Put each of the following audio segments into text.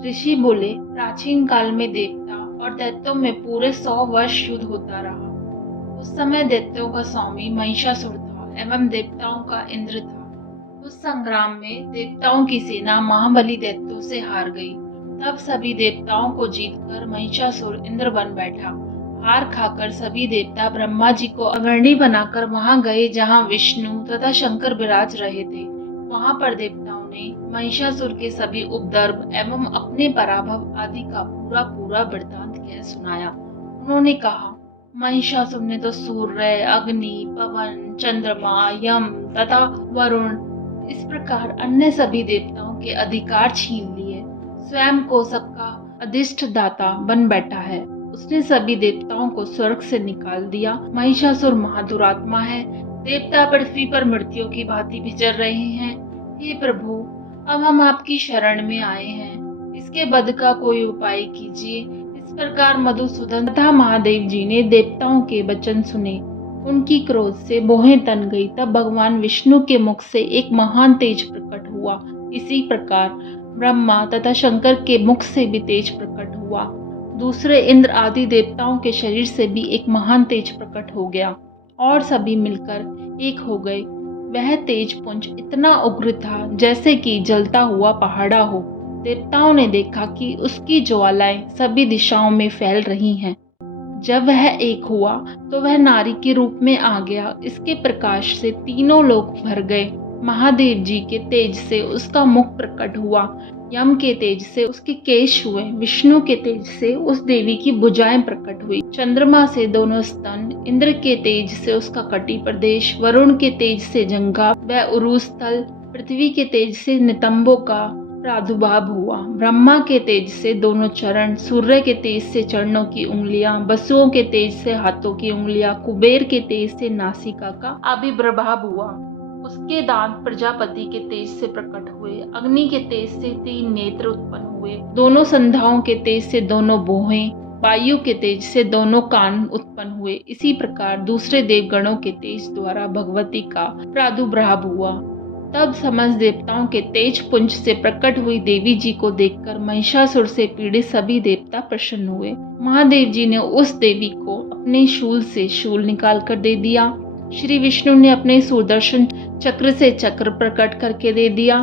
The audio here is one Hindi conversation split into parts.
ऋषि बोले, प्राचीन काल में देवता और दैत्यों में पूरे 100 वर्ष युद्ध होता रहा। उस समय दैत्यों का स्वामी महिषासुर था एवं देवताओं का इंद्र था। उस संग्राम में देवताओं की सेना महाबली दैत्यों से हार गई। तब सभी देवताओं को जीतकर महिषासुर इंद्र बन बैठा। हार खाकर सभी देवता ब्रह्मा जी को अग्रणी बनाकर वहां गए जहां विष्णु तथा शंकर विराज रहे थे। वहां पर देवताओं ने महिषासुर के सभी उपद्रव एवं अपने पराभव आदि का पूरा पूरा वृत्तांत कह सुनाया। उन्होंने कहा, महिषासुर ने तो सूर्य, अग्नि, पवन, चंद्रमा, यम तथा वरुण इस प्रकार अन्य सभी देवताओं के अधिकार छीन लिए। स्वयं को सबका अधिष्ठ दाता बन बैठा है। उसने सभी देवताओं को स्वर्ग से निकाल दिया। महिषासुर महादुरात्मा है। देवता पृथ्वी पर मृत्यु की भांति विचर रहे हैं। हे प्रभु, अब हम आपकी शरण में आए हैं। इसके वध का कोई उपाय कीजिए। इस प्रकार मधुसूदन तथा महादेव जी ने देवताओं के वचन सुने। उनकी क्रोध से भौहें तन गई। तब भगवान विष्णु के मुख से एक महान तेज प्रकट हुआ। इसी प्रकार ब्रह्मा तथा शंकर के मुख से भी तेज प्रकट हुआ। दूसरे इंद्र आदि देवताओं के शरीर से भी एक महान तेज प्रकट हो गया और सभी मिलकर एक हो गए। वह तेज पुंज इतना उग्र था जैसे कि जलता हुआ पहाड़ा हो। देवताओं ने देखा कि उसकी ज्वालाएं सभी दिशाओं में फैल रही हैं। जब वह एक हुआ तो वह नारी के रूप में आ गया। इसके प्रकाश से तीनों लोक भर गए। महादेव जी के तेज से उसका मुख प्रकट हुआ। यम के तेज से उसके केश हुए। विष्णु के तेज से उस देवी की भुजाएं प्रकट हुई। चंद्रमा से दोनों स्तन, इंद्र के तेज से उसका कटी प्रदेश, वरुण के तेज से जंघा व उरुस्थल, पृथ्वी के तेज से नितंबों का प्रादुर्भाव हुआ। ब्रह्मा के तेज से दोनों चरण, सूर्य के तेज से चरणों की उंगलियां, वसुओं के तेज से हाथों की उंगलियां, कुबेर के तेज से नासिका का आविर्भाव हुआ। उसके दांत प्रजापति के तेज से प्रकट हुए। अग्नि के तेज से 3 नेत्र उत्पन्न हुए। दोनों संध्याओं के तेज से दोनों भौहें, वायु के तेज से दोनों कान उत्पन्न हुए। इसी प्रकार दूसरे देवगणों के तेज द्वारा भगवती का प्रादुर्भाव हुआ। तब समस्त देवताओं के तेज पुंज से प्रकट हुई देवी जी को देखकर महिषासुर से पीड़ित सभी देवता प्रसन्न हुए। महादेव जी ने उस देवी को अपने शूल से शूल निकाल कर दे दिया। श्री विष्णु ने अपने सुदर्शन चक्र से चक्र प्रकट करके दे दिया।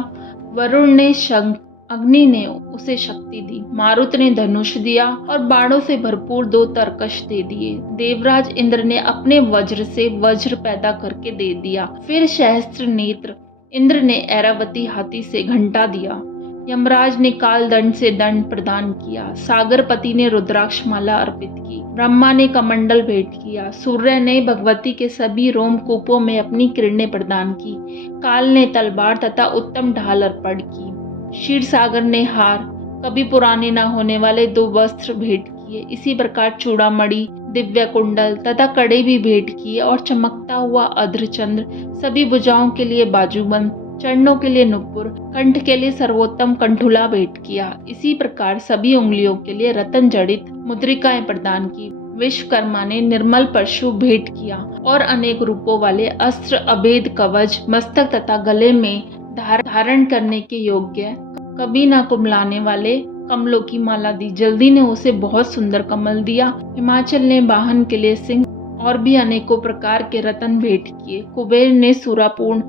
वरुण ने शंख, अग्नि ने उसे शक्ति दी, मारुत ने धनुष दिया और बाणों से भरपूर 2 तरकश दे दिए। देवराज इंद्र ने अपने वज्र से वज्र पैदा करके दे दिया। फिर सहस्त्र नेत्र इंद्र ने ऐरावती हाथी से घंटा दिया। यमराज ने काल दंड से दंड प्रदान किया। सागरपति ने रुद्राक्ष माला अर्पित की। ब्रह्मा ने कमंडल भेंट किया। सूर्य ने भगवती के सभी रोमकूपों में अपनी किरणें प्रदान की। काल ने तलवार तथा उत्तम ढाल अर्पण की। क्षीर सागर ने हार, कभी पुराने न होने वाले 2 वस्त्र भेंट किए। इसी प्रकार चूड़ामणि, दिव्य कुंडल तथा कड़े भी भेंट किए और चमकता हुआ अर्धचंद्र, सभी भुजाओं के लिए बाजूबंद, चरणों के लिए नुपुर, कंठ के लिए सर्वोत्तम कंठुला भेंट किया। इसी प्रकार सभी उंगलियों के लिए रत्न जड़ित मुद्रिकाएं प्रदान की। विश्वकर्मा ने निर्मल परशु भेंट किया और अनेक रूपों वाले अस्त्र, अभेद कवच, मस्तक तथा गले में धारण करने के योग्य, कभी न कुमलाने वाले कमलों की माला दी। जल्दी ने उसे बहुत सुंदर कमल दिया। हिमाचल ने वाहन के लिए सिंह और भी अनेकों प्रकार के रत्न भेंट किए। कुबेर ने सुरापूर्ण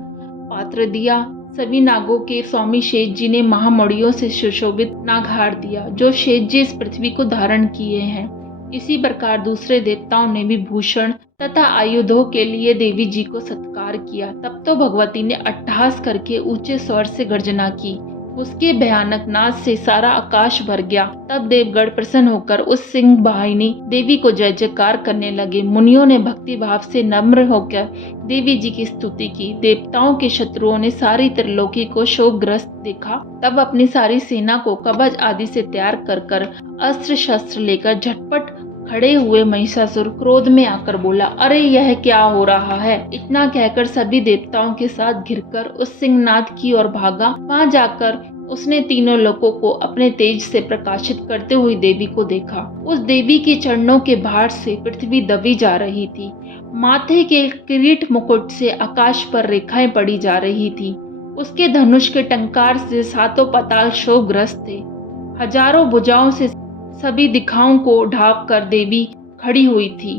पात्र दिया। सभी नागों के स्वामी शेष जी ने महामणियों से सुशोभित नागहार दिया, जो शेष जी इस पृथ्वी को धारण किए हैं। इसी प्रकार दूसरे देवताओं ने भी भूषण तथा आयुधों के लिए देवी जी को सत्कार किया। तब तो भगवती ने अट्टहास करके ऊंचे स्वर से गर्जना की। उसके भयानक नाद से सारा आकाश भर गया। तब देवगण प्रसन्न होकर उस सिंह वाहिनी देवी को जय जयकार करने लगे। मुनियों ने भक्ति भाव से नम्र होकर देवी जी की स्तुति की। देवताओं के शत्रुओं ने सारी त्रिलोकी को शोकग्रस्त देखा। तब अपनी सारी सेना को कवच आदि से तैयार कर अस्त्र शस्त्र लेकर झटपट खड़े हुए महिषासुर क्रोध में आकर बोला, अरे यह क्या हो रहा है। इतना कहकर सभी देवताओं के साथ घिरकर उस सिंहनाद की ओर भागा। वहां जाकर उसने तीनों लोकों को अपने तेज से प्रकाशित करते हुए देवी को देखा। उस देवी के चरणों के भार से पृथ्वी दबी जा रही थी। माथे के किरीट मुकुट से आकाश पर रेखाएं पड़ी जा रही थी। उसके धनुष के टंकार से सातों पाताल शोकग्रस्त थे। हजारों भुजाओं से सभी दिशाओं को ढांप कर देवी खड़ी हुई थी।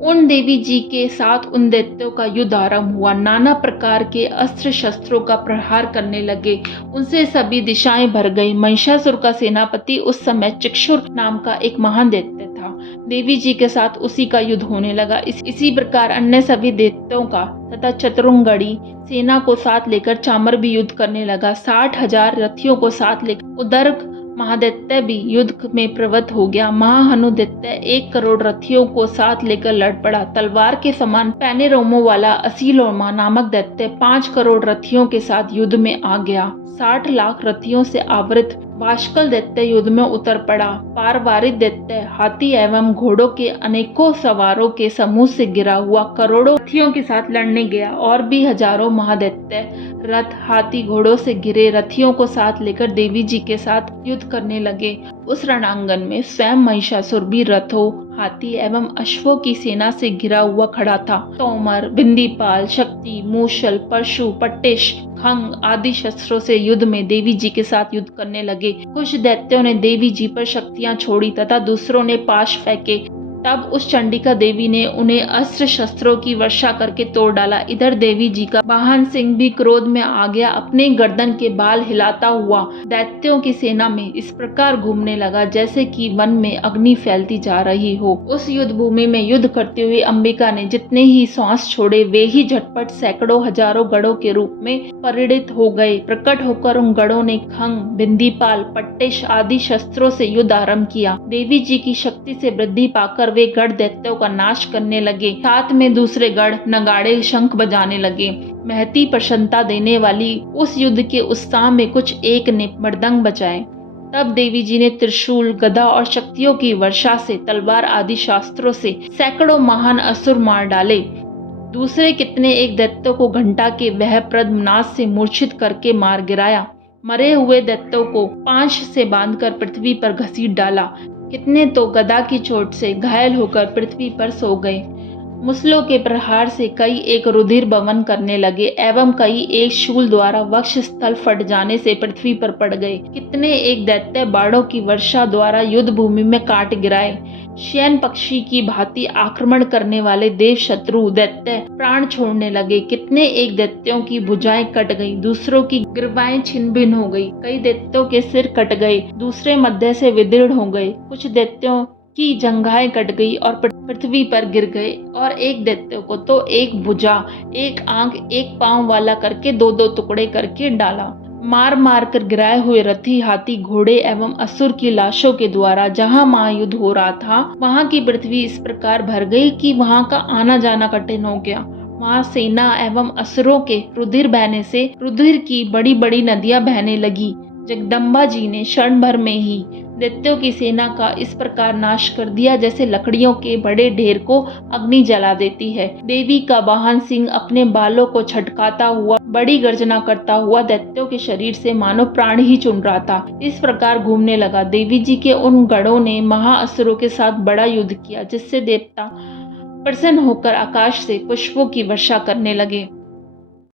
उन देवी जी के साथ उन दैत्यों का युद्ध आरंभ हुआ। नाना प्रकार के अस्त्र शस्त्रों का प्रहार करने लगे। उनसे सभी दिशाएं भर गई। महिषासुर का सेनापति उस समय चक्षुर नाम का एक महान दैत्य था। देवी जी के साथ उसी का युद्ध होने लगा। इसी प्रकार अन्य सभी दैत्यों का तथा चतुरंगड़ी सेना को साथ लेकर चामर भी युद्ध करने लगा। 60,000 रथियों को साथ लेकर उदर्क महादैत्य भी युद्ध में प्रवृत्त हो गया। महाहनु दैत्य 1 करोड़ रथियों को साथ लेकर लड़ पड़ा। तलवार के समान पैने रोमों वाला असीलोमा नामक दैत्य 5 करोड़ रथियों के साथ युद्ध में आ गया। 60 लाख रथियों से आवृत वाशकल दैत्य युद्ध में उतर पड़ा। पारवारित दैत्य हाथी एवं घोड़ों के अनेकों सवारों के समूह से गिरा हुआ करोड़ों रथियों के साथ लड़ने गया। और भी हजारों महादैत्य रथ हाथी घोड़ों से गिरे रथियों को साथ लेकर देवी जी के साथ युद्ध करने लगे। उस रणांगन में स्वयं महिषासुर भी रथों हाथी एवं अश्वों की सेना से घिरा हुआ खड़ा था। तोमर बिंदीपाल शक्ति मूषल परशु पट्टिश खंग आदि शस्त्रों से युद्ध में देवी जी के साथ युद्ध करने लगे। कुछ दैत्यों ने देवी जी पर शक्तियां छोड़ी तथा दूसरों ने पाश फेंके। तब उस चंडिका देवी ने उन्हें अस्त्र शस्त्रों की वर्षा करके तोड़ डाला। इधर देवी जी का वाहन सिंह भी क्रोध में आ गया। अपने गर्दन के बाल हिलाता हुआ दैत्यों की सेना में इस प्रकार घूमने लगा जैसे कि वन में अग्नि फैलती जा रही हो। उस युद्ध भूमि में युद्ध करते हुए अंबिका ने जितने ही श्वास छोड़े वे ही झटपट सैकड़ों हजारों गढ़ों के रूप में परिणित हो गए। प्रकट होकर उन गढ़ों ने खंग बिंदीपाल पट्टिश आदि शस्त्रों से युद्ध आरंभ किया। देवी जी की शक्ति से वृद्धि पाकर वे गढ़ दैत्यों का नाश करने लगे। साथ में दूसरे गढ़ नगाड़े शंख बजाने लगे। महती प्रसन्नता देने वाली उस युद्ध के उत्साह में कुछ एक ने मृदंग बजाए। तब देवी जी ने त्रिशूल गदा और शक्तियों की वर्षा से तलवार आदि शास्त्रों से सैकड़ों महान असुर मार डाले। दूसरे कितने एक दैत्यों को घंटा के वह प्रदनाद से मूर्छित करके मार गिराया। मरे हुए दैत्यों को पांच से बांधकर पृथ्वी पर घसीट डाला। कितने तो गदा की चोट से घायल होकर पृथ्वी पर सो गए। मुसलों के प्रहार से कई एक रुधिर बवन करने लगे एवं कई एक शूल द्वारा वक्ष स्थल फट जाने से पृथ्वी पर पड़ गए। कितने एक दैत्य बाड़ों की वर्षा द्वारा युद्ध भूमि में काट गिराए। शयन पक्षी की भांति आक्रमण करने वाले देव शत्रु दैत्य प्राण छोड़ने लगे। कितने एक दैत्यों की भुजाएं कट गई, दूसरों की गिरवाएं छिन्न भिन्न हो गई। कई दैत्यों के सिर कट गए, दूसरे मध्य से विदीर्ण हो गए। कुछ दैत्यों की जंघाएं कट गई और पृथ्वी पर गिर गए। और एक दैत्य को तो एक भुजा एक आंख एक पांव वाला करके दो दो टुकड़े करके डाला। मार मार कर गिराए हुए रथी हाथी घोड़े एवं असुर की लाशों के द्वारा जहां महायुद्ध हो रहा था वहां की पृथ्वी इस प्रकार भर गई कि वहां का आना जाना कठिन हो गया। वहां सेना एवं असुरों के रुधिर बहने से रुधिर की बड़ी बड़ी नदियां बहने लगी। जगदम्बा जी ने क्षण भर में ही दैत्यों की सेना का इस प्रकार नाश कर दिया जैसे लकड़ियों के बड़े ढेर को अग्नि जला देती है। देवी का वाहन सिंह अपने बालों को छटकाता हुआ बड़ी गर्जना करता हुआ दैत्यों के शरीर से मानो प्राण ही चुन रहा था। इस प्रकार घूमने लगा। देवी जी के उन गढ़ों ने महाअसुरों के साथ बड़ा युद्ध किया जिससे देवता प्रसन्न होकर आकाश से पुष्पों की वर्षा करने लगे।